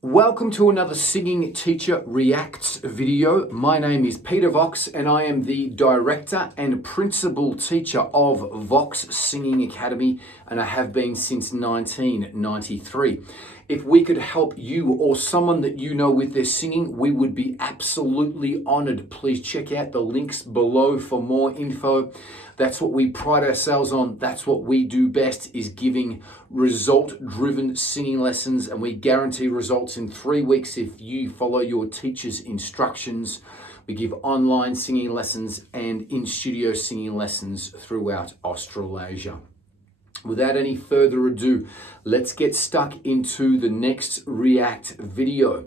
Welcome to another Singing Teacher Reacts video. My name is Peter Vox and I am the Director and Principal Teacher of Vox Singing Academy, and I have been since 1993. If we could help you or someone that you know with their singing, we would be absolutely honoured. Please check out the links below for more info. That's what we pride ourselves on. That's what we do best, is giving result-driven singing lessons, and we guarantee results in 3 weeks if you follow your teacher's instructions. We give online singing lessons and in-studio singing lessons throughout Australasia. Without any further ado, let's get stuck into the next React video.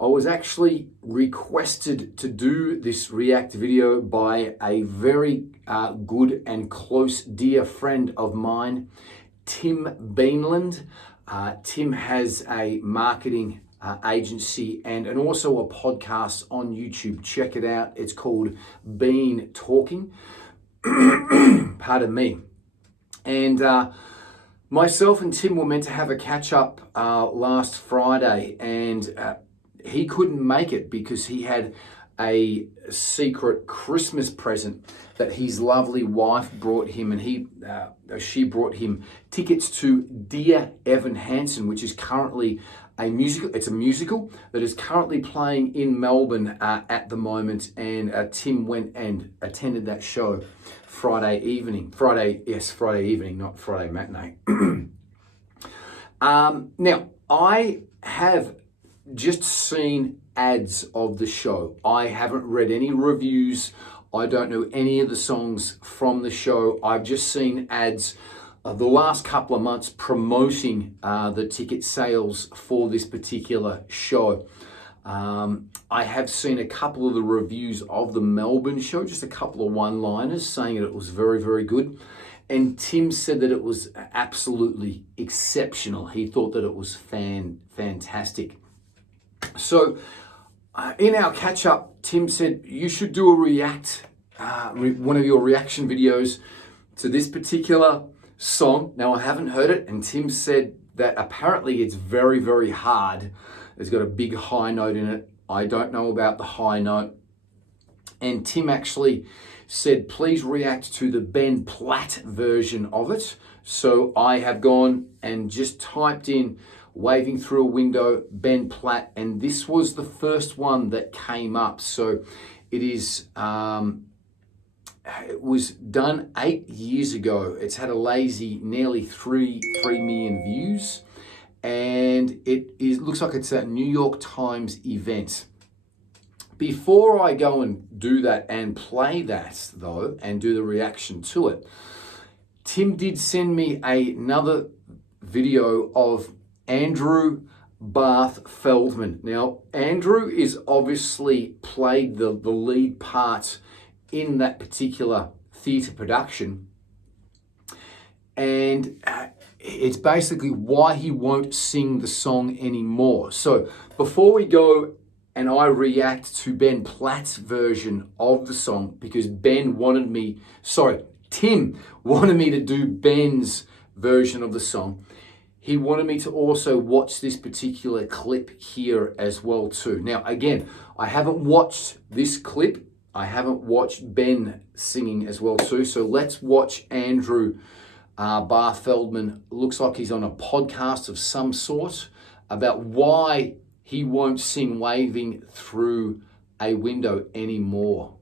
I was actually requested to do this React video by a very good and close dear friend of mine, Tim Beanland. Tim has a marketing agency and also a podcast on YouTube. Check it out. It's called Bean Talking. Pardon me. And myself and Tim were meant to have a catch up last Friday, and he couldn't make it because he had a secret Christmas present that his lovely wife brought him, and she brought him tickets to Dear Evan Hansen, which is currently a musical. It's a musical that is currently playing in Melbourne at the moment, and Tim went and attended that show Friday evening, not Friday matinee. Now, I have just seen ads of the show. I haven't read any reviews. I don't know any of the songs from the show. I've just seen ads of the last couple of months promoting the ticket sales for this particular show. I have seen a couple of the reviews of the Melbourne show, just a couple of one-liners saying that it was very, very good. And Tim said that it was absolutely exceptional. He thought that it was fantastic. So in our catch-up, Tim said, you should do a one of your reaction videos to this particular song. Now, I haven't heard it, and Tim said that apparently it's very, very hard. It's got a big high note in it. I don't know about the high note. And Tim actually said, please react to the Ben Platt version of it. So I have gone and just typed in Waving Through a Window, Ben Platt, and this was the first one that came up. So it is, it was done 8 years ago. It's had a lazy nearly 3 million views. And looks like it's a New York Times event. Before I go and do that and play that, though, and do the reaction to it, Tim did send me another video of Andrew Barth Feldman. Now, Andrew is obviously played the lead part in that particular theatre production, and it's basically why he won't sing the song anymore. So before we go and I react to Ben Platt's version of the song, because Tim wanted me to do Ben's version of the song. He wanted me to also watch this particular clip here as well too. Now, again, I haven't watched this clip. I haven't watched Ben singing as well too. So let's watch Andrew Barth Feldman. Looks like he's on a podcast of some sort about why he won't sing Waving Through a Window anymore.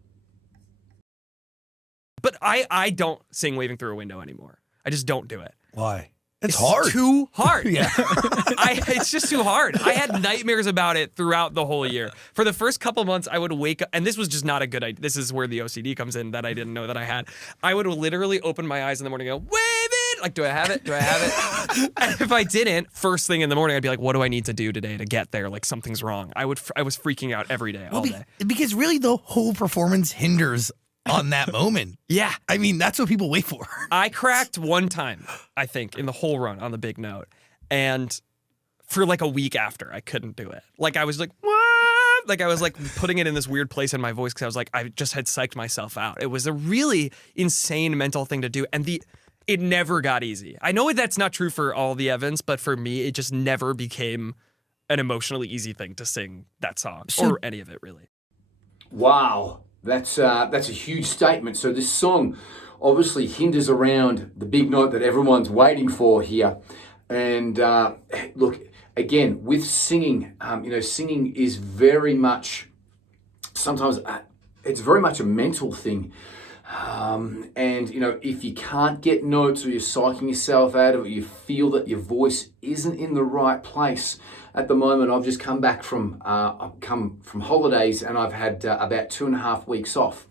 But I don't sing Waving Through a Window anymore. I just don't do it. Why? It's hard. Too hard. Yeah. It's just too hard. I had nightmares about it throughout the whole year. For the first couple months, I would wake up, and this was just not a good idea. This is where the OCD comes in that I didn't know that I had. I would literally open my eyes in the morning and go, wave it! Like, do I have it? Do I have it? And if I didn't, first thing in the morning, I'd be like, what do I need to do today to get there? Like, something's wrong. I was freaking out every day, all day. Because really the whole performance hinders on that moment. Yeah. I mean, that's what people wait for. I cracked one time, I think, in the whole run on the big note. And for like a week after, I couldn't do it. Like, I was like, what? Like, I was like putting it in this weird place in my voice because I was like, I just had psyched myself out. It was a really insane mental thing to do. And it never got easy. I know that's not true for all the Evans, but for me, it just never became an emotionally easy thing to sing that song or any of it really. Wow, that's a huge statement. So this song obviously hinders around the big note that everyone's waiting for here. And look, again, with singing, singing is very much, sometimes it's very much a mental thing. And if you can't get notes or you're psyching yourself out of it, you feel that your voice isn't in the right place. At the moment, I've just come back from holidays, and I've had about 2.5 weeks off.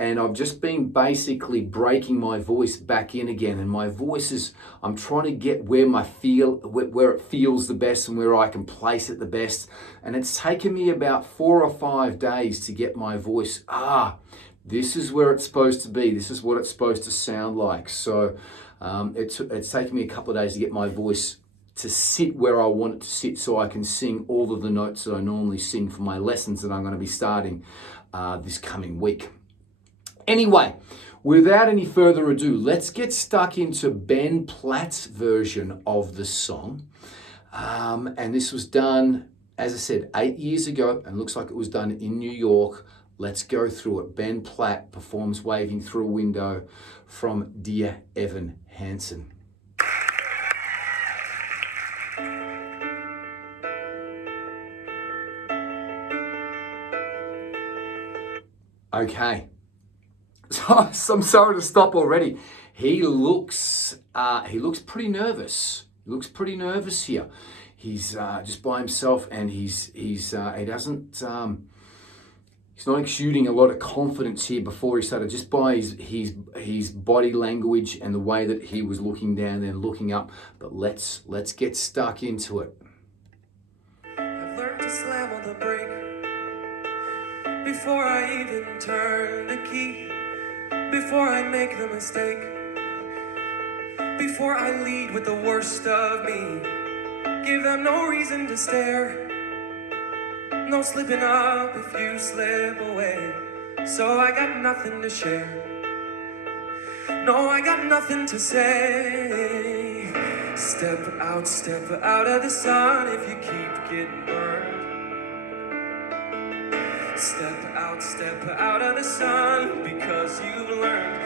And I've just been basically breaking my voice back in again. And my voice is, I'm trying to get where it feels the best and where I can place it the best. And it's taken me about 4 or 5 days to get my voice, this is where it's supposed to be. This is what it's supposed to sound like. So it's taken me a couple of days to get my voice to sit where I want it to sit so I can sing all of the notes that I normally sing for my lessons that I'm going to be starting this coming week. Anyway, without any further ado, let's get stuck into Ben Platt's version of the song. And this was done, as I said, 8 years ago, and looks like it was done in New York. Let's go through it. Ben Platt performs Waving Through a Window from Dear Evan Hansen. Okay. So I'm sorry to stop already. He looks pretty nervous. He looks pretty nervous here. He's just by himself, and he's not exuding a lot of confidence here before he started, just by his body language and the way that he was looking down and looking up. But let's get stuck into it. I've learned to slam on the brake before I even turn the key, before I make the mistake, before I lead with the worst of me. Give them no reason to stare. No slipping up if you slip away. So I got nothing to share. No, I got nothing to say. Step out of the sun if you keep getting burned. Step out of the sun because you've learned.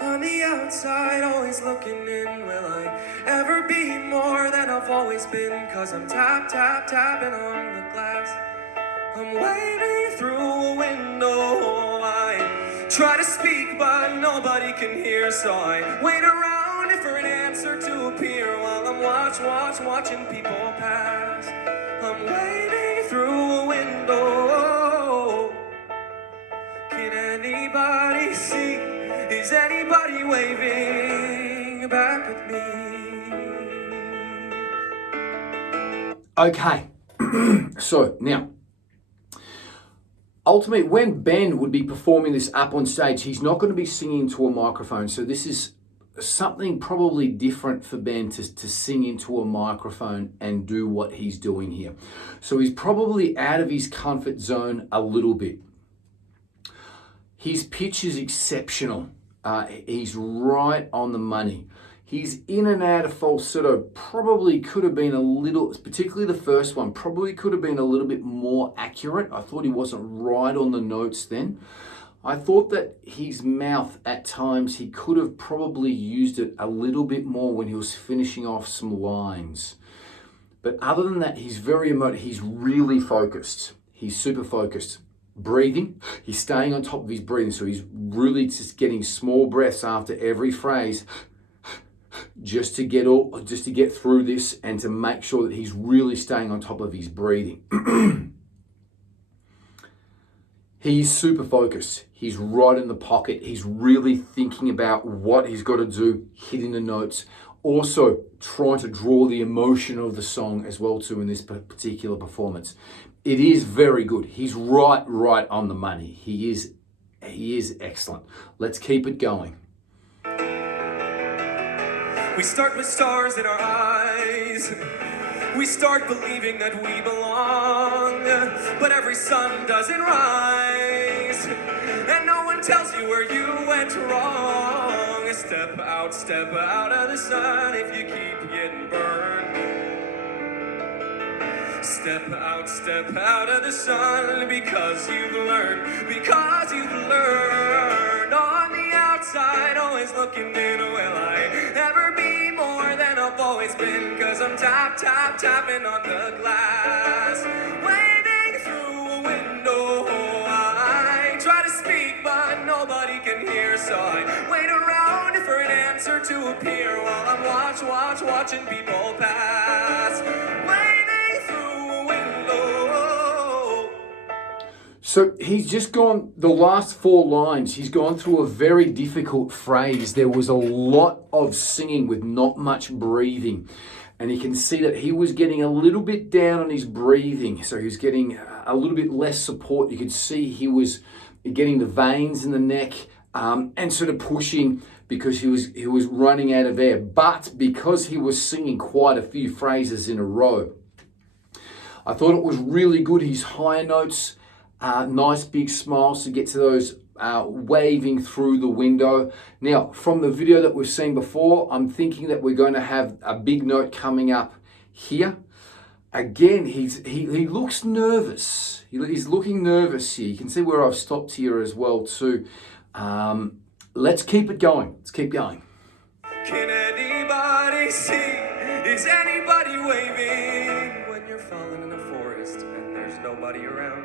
On the outside, always looking in, will I ever be more than I've always been? Cause I'm tapping on the glass. I'm waving through a window. I try to speak but nobody can hear, so I wait around for an answer to appear while I'm watching people pass. I'm waving through a window. Can anybody see? Is anybody waving back at me? Okay, so now, ultimately, when Ben would be performing this up on stage, he's not going to be singing into a microphone. So this is something probably different for Ben to sing into a microphone and do what he's doing here. So he's probably out of his comfort zone a little bit. His pitch is exceptional. He's right on the money. He's in and out of falsetto. Probably could have been a little, particularly the first one, probably could have been a little bit more accurate. I thought he wasn't right on the notes then. I thought that his mouth at times, he could have probably used it a little bit more when he was finishing off some lines. But other than that, he's very emotive. He's really focused. He's super focused. Breathing, he's staying on top of his breathing. So he's really just getting small breaths after every phrase just to get through this and to make sure that he's really staying on top of his breathing. He's super focused. He's right in the pocket. He's really thinking about what he's got to do, hitting the notes. Also trying to draw the emotion of the song as well too in this particular performance. It is very good. He's right on the money. He is excellent. Let's keep it going. We start with stars in our eyes. We start believing that we belong, but every sun doesn't rise, and no one tells you where you went wrong. Step out of the sun if you keep step out of the sun, because you've learned, on the outside, always looking in. Will I ever be more than I've always been? Cause I'm tapping on the glass, waving through a window. I try to speak, but nobody can hear, so I wait around for an answer to appear while I'm watching people pass, waving through a window. So he's just gone, the last four lines, he's gone through a very difficult phrase. There was a lot of singing with not much breathing. And you can see that he was getting a little bit down on his breathing. So he was getting a little bit less support. You could see he was getting the veins in the neck and sort of pushing because he was running out of air. But because he was singing quite a few phrases in a row, I thought it was really good. His higher notes, nice big smiles to get to those waving through the window. Now, from the video that we've seen before, I'm thinking that we're going to have a big note coming up here. Again, he looks nervous. He's looking nervous here. You can see where I've stopped here as well too. Let's keep it going. Let's keep going. Can anybody see? Is anybody waving? When you're falling in a forest and there's nobody around,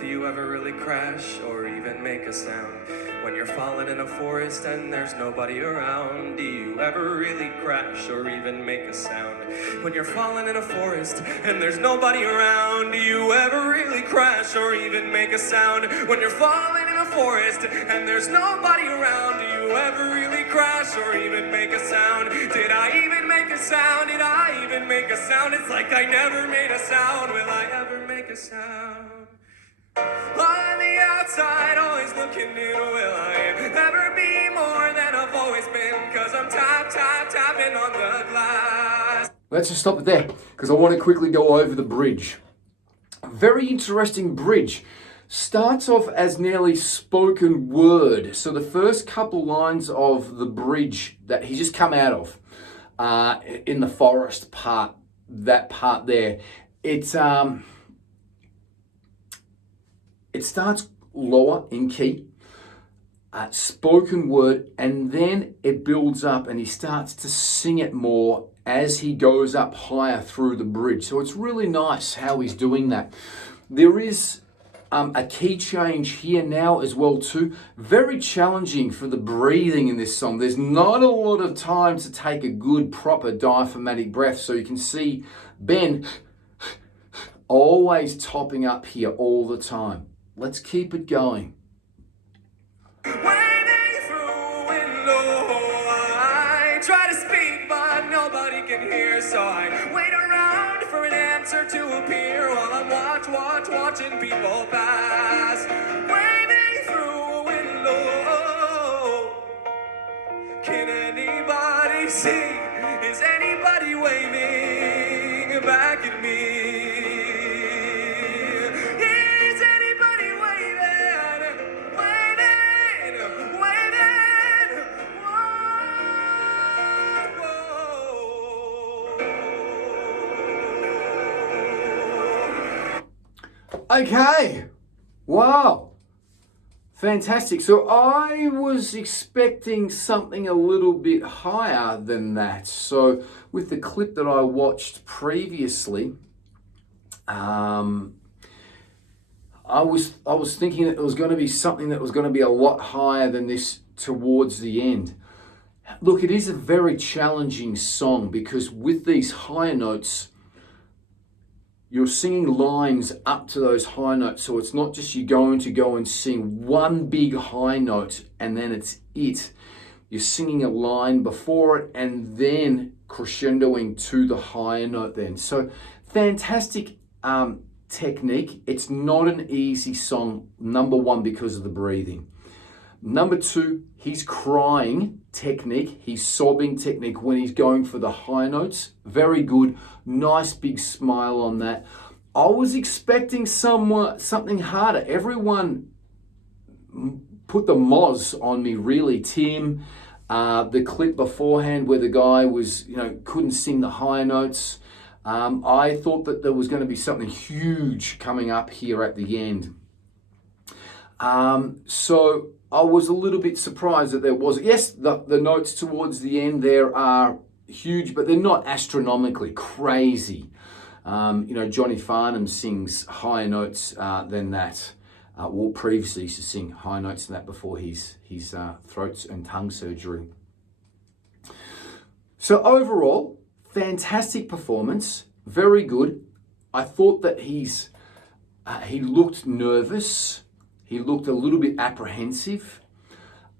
do you ever really crash or even make a sound? When you're falling in a forest and there's nobody around, do you ever really crash or even make a sound? When you're falling in a forest and there's nobody around, do you ever really crash or even make a sound? When you're falling in a forest and there's nobody around, do you ever really crash or even make a sound? Did I even make a sound? Did I even make a sound? It's like I never made a sound. Will I ever make a sound? On the outside, always looking in. Will I ever be more than I've always been? Cause I'm tapping on the glass. Let's just stop it there because I want to quickly go over the bridge. A very interesting bridge. Starts off as nearly spoken word. So the first couple lines of the bridge that he's just come out of in the forest part, that part there, it starts lower in key, spoken word, and then it builds up and he starts to sing it more as he goes up higher through the bridge. So it's really nice how he's doing that. There is a key change here now as well too. Very challenging for the breathing in this song. There's not a lot of time to take a good proper diaphragmatic breath. So you can see Ben always topping up here all the time. Let's keep it going. Waving through a window, I try to speak, but nobody can hear, so I wait around for an answer to appear while I'm watching people pass. Waving through a window, can anybody see? Is anybody waving back at me? Okay, wow, fantastic. So I was expecting something a little bit higher than that. So with the clip that I watched previously, I was thinking that it was going to be something that was going to be a lot higher than this towards the end. Look, it is a very challenging song because with these higher notes, you're singing lines up to those high notes. So it's not just you going to go and sing one big high note and then it's it. You're singing a line before it and then crescendoing to the higher note then. So fantastic technique. It's not an easy song, number one, because of the breathing. Number two, he's crying technique, he's sobbing technique when he's going for the high notes. Very good, nice big smile on that. I was expecting something harder. Everyone put the moz on me, really. Tim, the clip beforehand where the guy was, couldn't sing the high notes. I thought that there was going to be something huge coming up here at the end. So I was a little bit surprised that there was. Yes, the notes towards the end there are huge, but they're not astronomically crazy. Johnny Farnham sings higher notes than that. Well, previously used to sing higher notes than that before his throat and tongue surgery. So overall, fantastic performance, very good. I thought that he looked nervous. He looked a little bit apprehensive.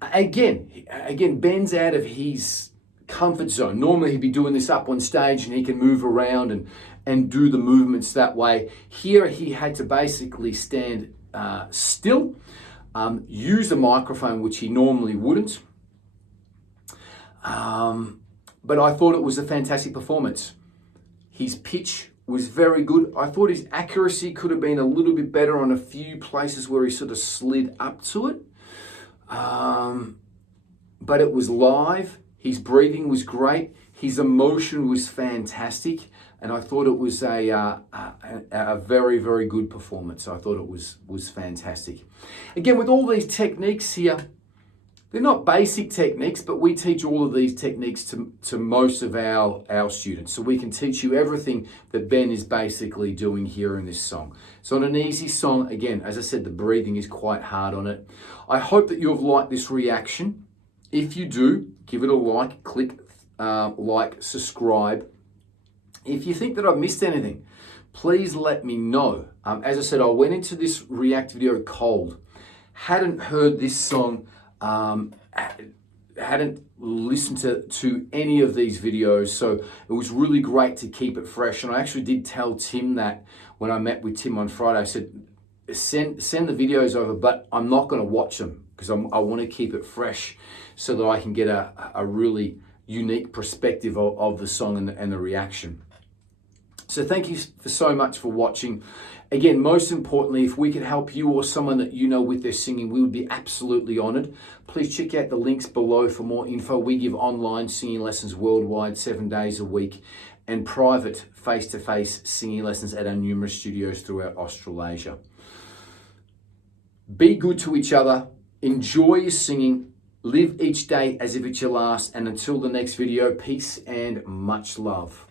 Again, Ben's out of his comfort zone. Normally he'd be doing this up on stage and he can move around and do the movements that way. Here he had to basically stand still, use the microphone, which he normally wouldn't. But I thought it was a fantastic performance. His pitch was very good. I thought his accuracy could have been a little bit better on a few places where he sort of slid up to it. But it was live. His breathing was great. His emotion was fantastic. And I thought it was a very, very good performance. I thought it was fantastic. Again, with all these techniques here, they're not basic techniques, but we teach all of these techniques to most of our students. So we can teach you everything that Ben is basically doing here in this song. So on an easy song, again, as I said, the breathing is quite hard on it. I hope that you have liked this reaction. If you do, give it a like, click like, subscribe. If you think that I've missed anything, please let me know. As I said, I went into this React video cold. Hadn't heard this song, hadn't listened to any of these videos, so it was really great to keep it fresh. And I actually did tell Tim that when I met with Tim on Friday. I said, send the videos over, but I'm not going to watch them because I want to keep it fresh so that I can get a really unique perspective of the song and the reaction. So thank you so much for watching. Again, most importantly, if we can help you or someone that you know with their singing, we would be absolutely honored. Please check out the links below for more info. We give online singing lessons worldwide, 7 days a week, and private face-to-face singing lessons at our numerous studios throughout Australasia. Be good to each other. Enjoy your singing. Live each day as if it's your last. And until the next video, peace and much love.